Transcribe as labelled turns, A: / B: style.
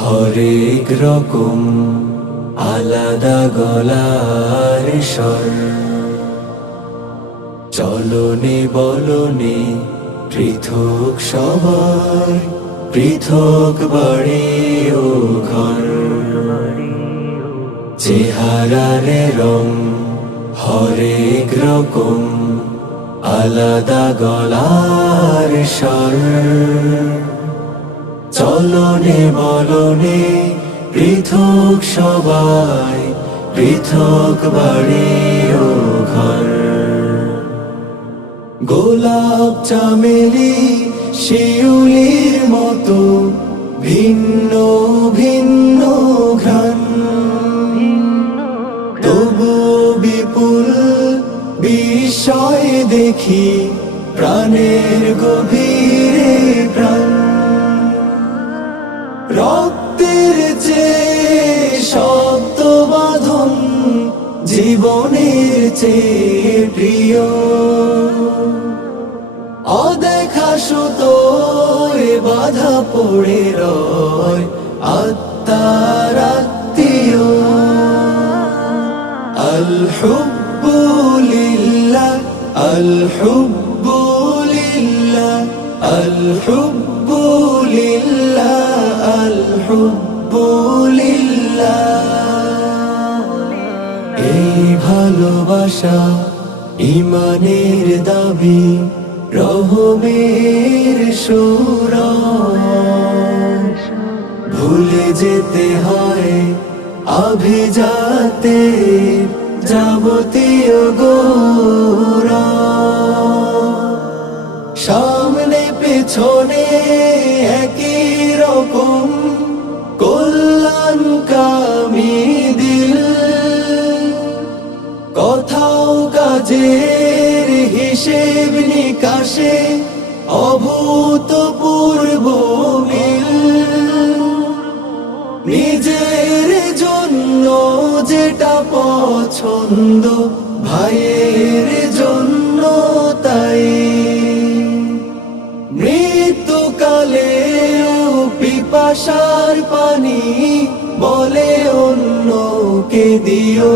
A: হরেক রকম, আলাদা গলার স্বর। চলনে বলনে পৃথক সবার, পৃথক বাড়ি ও ঘর। চেহারারে রং, হরেক রকম, আলাদা গলার স্বর। চলনে বলনে পৃথক সবাই, পৃথক বাড়ি ও ঘর। গোলাপ চামেলি শিউলির মতো ভিন্ন ভিন্ন ঘ্রাণ। তবু বিপুল বিস্ময় দেখি প্রাণের গভীরে প্রাণ। রক্তের যে শব্দ বাঁধন জীবনের চেয়ে প্রিয়। অদেখা সুতো বাধা পড়ে রয় আত্মার আলহুবুলিল্লা আলহুবুলিল্লা আলহুবুলিল্লা الحب لله الحب لله এই ভালোবাসা ইমানের দাবি রহমের সুরা ভুলে যেতে হয় আভিজাতে যাবতীয় গোরা সামনে পেছনে কথাও কাজের হিসেব নিকাশে অভূতপূর্ব মিল নিজের জন্য যেটা পছন্দ ভাইয়ের জন্য তাই। মৃত্যুকালে পিপাসার পানি বলে অন্যকে দিও।